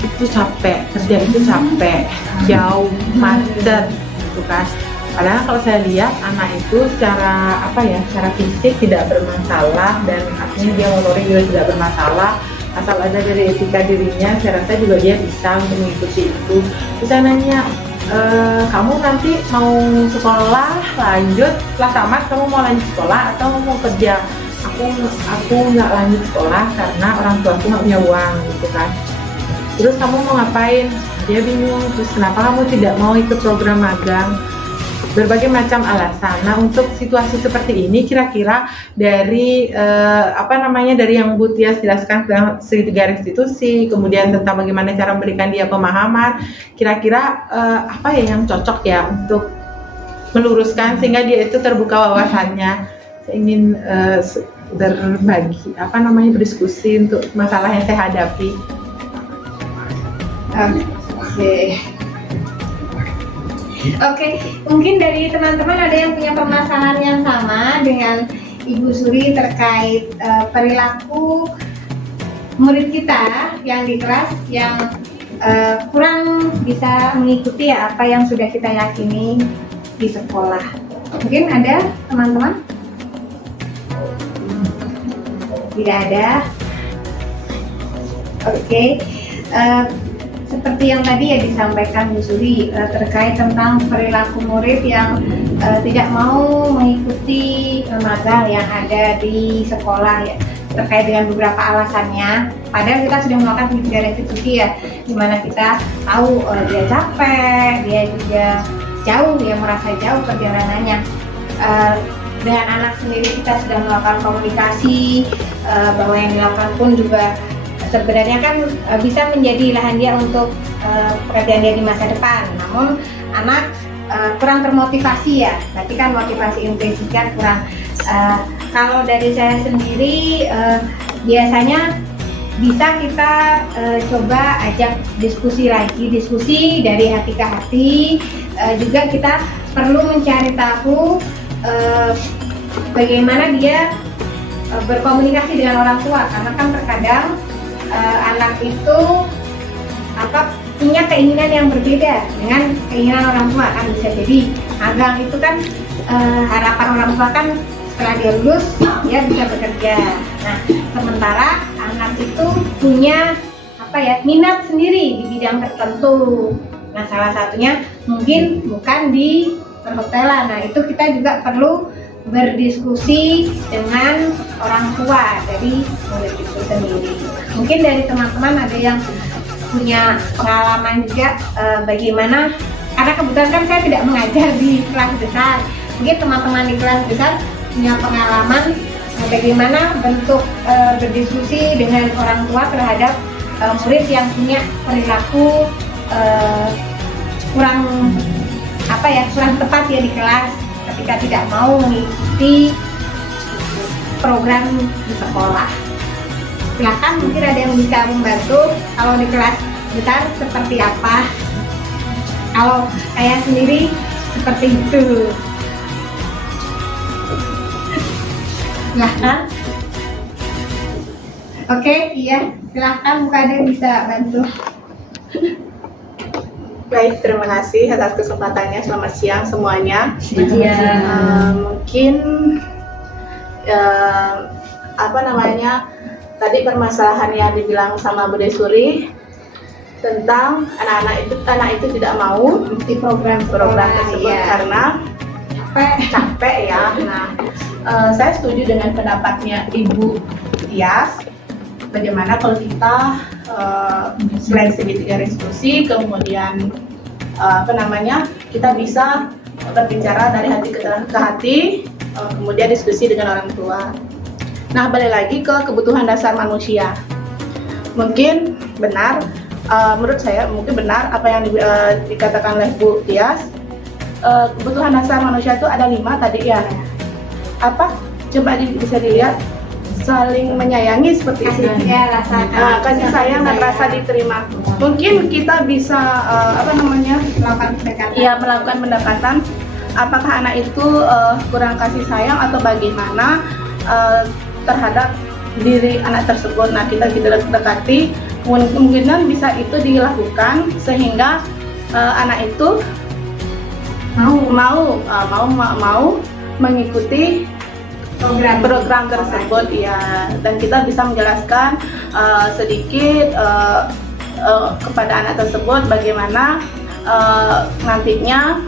itu capek, kerja itu capek, jauh, macet gitu kan. Padahal kalau saya lihat anak itu secara secara fisik tidak bermasalah, dan artinya dia motorik juga tidak bermasalah, asal ada dari etika dirinya. Saya rasa juga dia bisa untuk mengikuti itu. Terus saya nanya, kamu nanti mau sekolah lanjut, setelah tamat kamu mau lanjut sekolah atau mau kerja? Aku nggak lanjut sekolah karena orang tua aku nggak punya uang gitu kan. Terus kamu mau ngapain? Dia bingung. Terus kenapa kamu tidak mau ikut program magang? Berbagai macam alasan. Nah, untuk situasi seperti ini kira-kira dari dari yang Bu Tias jelaskan tentang segitiga restitusi, kemudian tentang bagaimana cara memberikan dia pemahaman, kira-kira apa ya yang cocok ya untuk meluruskan sehingga dia itu terbuka wawasannya. Saya ingin berbagi berdiskusi untuk masalah yang saya hadapi. Oke, mungkin dari teman-teman ada yang punya permasalahan yang sama dengan Ibu Suri terkait perilaku murid kita yang di kelas yang kurang bisa mengikuti apa yang sudah kita yakini di sekolah. Mungkin ada teman-teman? Tidak ada. Oke. Seperti yang tadi ya disampaikan Bu Suri terkait tentang perilaku murid yang tidak mau mengikuti magang yang ada di sekolah ya, terkait dengan beberapa alasannya. Padahal kita sudah melakukan segitiga restitusi ya, dimana kita tahu dia capek, dia juga jauh, dia merasa jauh perjalanannya. Dengan anak sendiri kita sudah melakukan komunikasi bahwa yang dilakukan pun juga sebenarnya kan bisa menjadi lahan dia untuk pekerjaan dia di masa depan. Namun anak kurang termotivasi ya, berarti kan motivasi intrinsiknya kurang. Kalau dari saya sendiri biasanya bisa kita coba ajak diskusi lagi, diskusi dari hati ke hati. Juga kita perlu mencari tahu bagaimana dia berkomunikasi dengan orang tua, karena kan terkadang anak itu punya keinginan yang berbeda dengan keinginan orang tua. Kan bisa jadi magang itu kan harapan orang tua kan setelah dia lulus dia bisa bekerja. Nah, sementara anak itu punya minat sendiri di bidang tertentu. Nah, salah satunya mungkin bukan di perhotelan. Nah, itu kita juga perlu berdiskusi dengan orang tua dari murid itu sendiri. Mungkin dari teman-teman ada yang punya pengalaman juga bagaimana, karena kebetulan kan saya tidak mengajar di kelas besar. Mungkin teman-teman di kelas besar punya pengalaman bagaimana bentuk berdiskusi dengan orang tua terhadap murid yang punya perilaku kurang tepat ya di kelas, ketika tidak mau mengikuti program di sekolah. Silakan, mungkin ada yang bisa membantu. Kalau di kelas besar seperti apa? Kalau saya sendiri seperti itu. Silakan. Oke, iya, silakan, mungkin ada yang bisa bantu. Baik, terima kasih atas kesempatannya. Selamat siang semuanya. Mungkin tadi permasalahan yang dibilang sama Bu Desuri tentang anak itu tidak mau di program tersebut karena capek ya. Nah, saya setuju dengan pendapatnya Ibu Tias. Bagaimana kalau kita selain segitiga restitusi, kemudian kita bisa berbicara dari hati ke hati, kemudian diskusi dengan orang tua. Nah, balik lagi ke kebutuhan dasar manusia. Mungkin benar, menurut saya mungkin benar apa yang dikatakan oleh Bu Tias. Kebutuhan dasar manusia itu ada 5 tadi ya. Apa? Coba bisa dilihat. Saling menyayangi seperti itu. Kasih sayang dan rasa diterima. Mungkin kita bisa melakukan pendekatan. Apakah anak itu kurang kasih sayang atau bagaimana terhadap diri anak tersebut. Nah, kita dekati kemungkinan bisa itu dilakukan sehingga anak itu mau mengikuti program tersebut ya, dan kita bisa menjelaskan sedikit kepada anak tersebut bagaimana nantinya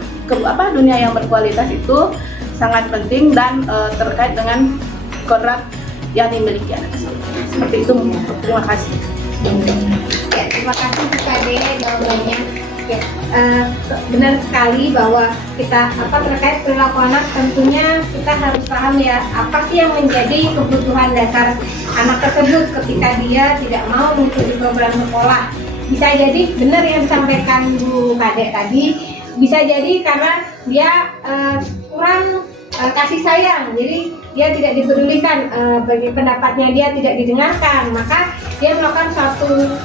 dunia yang berkualitas itu sangat penting dan terkait dengan kodrat yang dimiliki anak tersebut. Seperti itu. Terima kasih. Ya, terima kasih Bu Kade jawabannya. Ya, benar sekali bahwa kita terkait perilaku anak, tentunya kita harus paham ya apa sih yang menjadi kebutuhan dasar anak tersebut ketika dia tidak mau mengikuti program sekolah. Bisa jadi benar yang disampaikan Bu Kade tadi, bisa jadi karena dia kurang kasih sayang, jadi dia tidak dipedulikan, bagi pendapatnya dia tidak didengarkan, maka dia melakukan suatu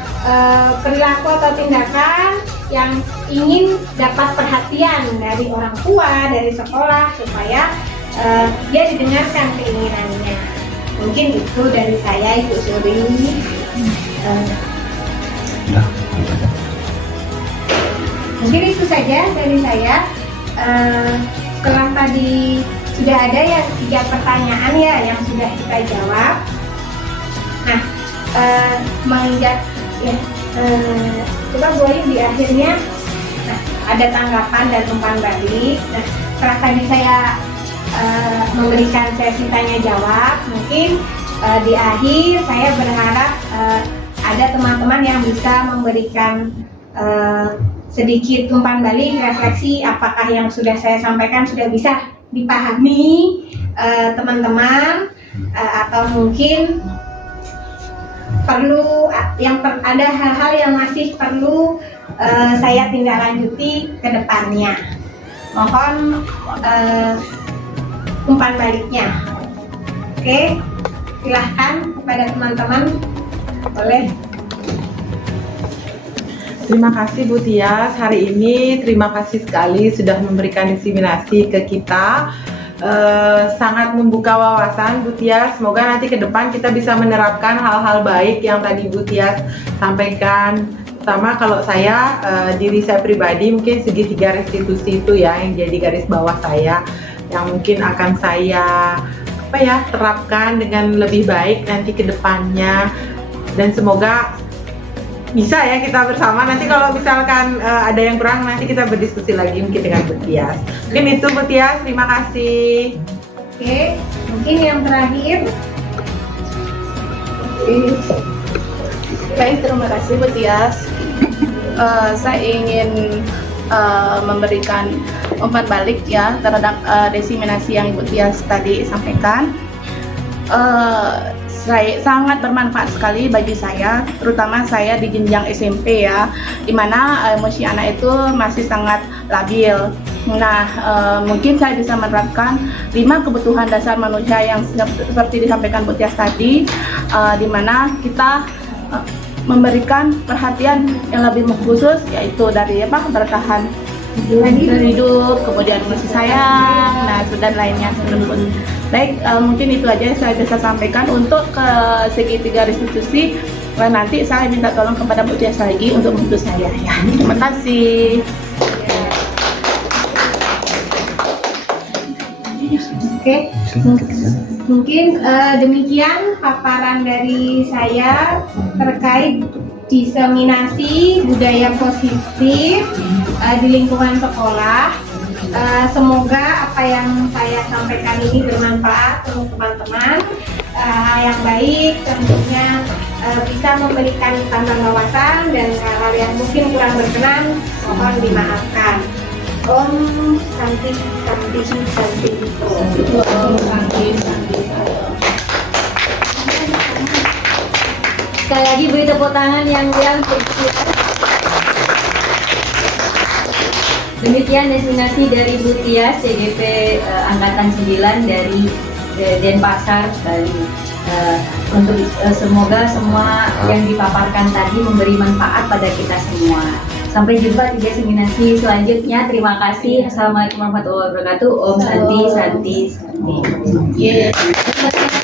perilaku atau tindakan yang ingin dapat perhatian dari orang tua, dari sekolah, supaya dia didengarkan keinginannya. Mungkin itu dari saya, Ibu Suri. Mungkin itu saja dari saya. Setelah tadi sudah ada yang 3 pertanyaan ya yang sudah kita jawab. Nah, menginjak ya, coba boleh di akhirnya ada tanggapan dan umpan balik. Nah, setelah tadi saya memberikan sesi tanya jawab, mungkin di akhir saya berharap ada teman-teman yang bisa memberikan sedikit umpan balik, refleksi apakah yang sudah saya sampaikan sudah bisa dipahami teman-teman, atau mungkin perlu ada hal-hal yang masih perlu saya tindak lanjuti ke depannya. Mohon umpan baliknya. Oke, silahkan kepada teman-teman, boleh. Terima kasih Bu Tias, hari ini terima kasih sekali sudah memberikan diseminasi ke kita. Sangat membuka wawasan Bu Tias, semoga nanti ke depan kita bisa menerapkan hal-hal baik yang tadi Bu Tias sampaikan. Pertama, kalau saya, diri saya pribadi mungkin segitiga restitusi itu ya yang jadi garis bawah saya, yang mungkin akan saya terapkan dengan lebih baik nanti ke depannya, dan semoga bisa ya kita bersama. Nanti kalau misalkan ada yang kurang, nanti kita berdiskusi lagi mungkin dengan Bu Tias. Mungkin itu Bu Tias, terima kasih. Oke, mungkin yang terakhir. Baik, terima kasih Bu Tias. Saya ingin memberikan umpan balik ya terhadap diseminasi yang Ibu Tias tadi sampaikan. Saya sangat bermanfaat sekali bagi saya, terutama saya di jenjang SMP ya, dimana emosi anak itu masih sangat labil. Nah, mungkin saya bisa menerapkan 5 kebutuhan dasar manusia yang seperti disampaikan Bu Tias tadi, dimana kita memberikan perhatian yang lebih khusus, yaitu dari bertahan hidup, kemudian kasih sayang, dan lainnya. Baik, mungkin itu aja yang saya bisa sampaikan untuk ke segitiga restitusi. Nanti saya minta tolong kepada Bu Tias lagi untuk membantu saya ya. Terima kasih. Oke, mungkin demikian paparan dari saya terkait diseminasi budaya positif di lingkungan sekolah. Semoga apa yang saya sampaikan ini bermanfaat untuk teman-teman. Hal yang baik tentunya bisa memberikan tambahan wawasan, dan hal-hal yang mungkin kurang berkenan mohon dimaafkan. Om Santi Santi Santi. Om Santi Santi. Sekali lagi beri tepuk tangan yang bersyukur. Demikian diseminasi dari Bu Tias, CGP Angkatan 9 dari Denpasar, Bali. Untuk semoga semua yang dipaparkan tadi memberi manfaat pada kita semua. Sampai jumpa di diseminasi selanjutnya. Terima kasih. Assalamualaikum warahmatullahi wabarakatuh. Om Santi Santi Santi.